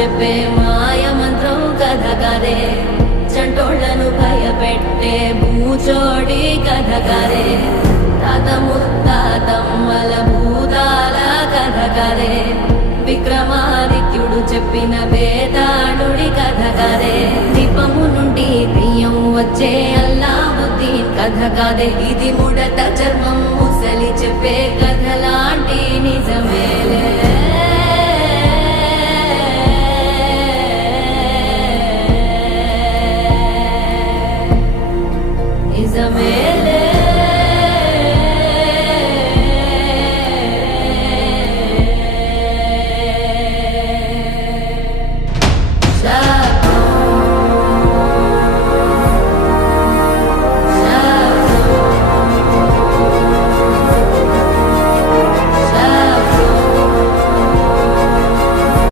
చెప్పే మాయ మంత్రం కథ కదే, చంటోళ్లను భయపెట్టే భూచోడి కథ కదే, తాత ముత్తాతమ్మల భూతాల కథ కదే, విక్రమాదిత్యుడు చెప్పిన వేదాళుడి కథ కదే, దీపము నుండి బియ్యం వచ్చే అల్లావుద్దీన్ కథ కదే, ఇది ముడత చర్మం ముసలి చెప్పే కథలాంటి నిజమేలే.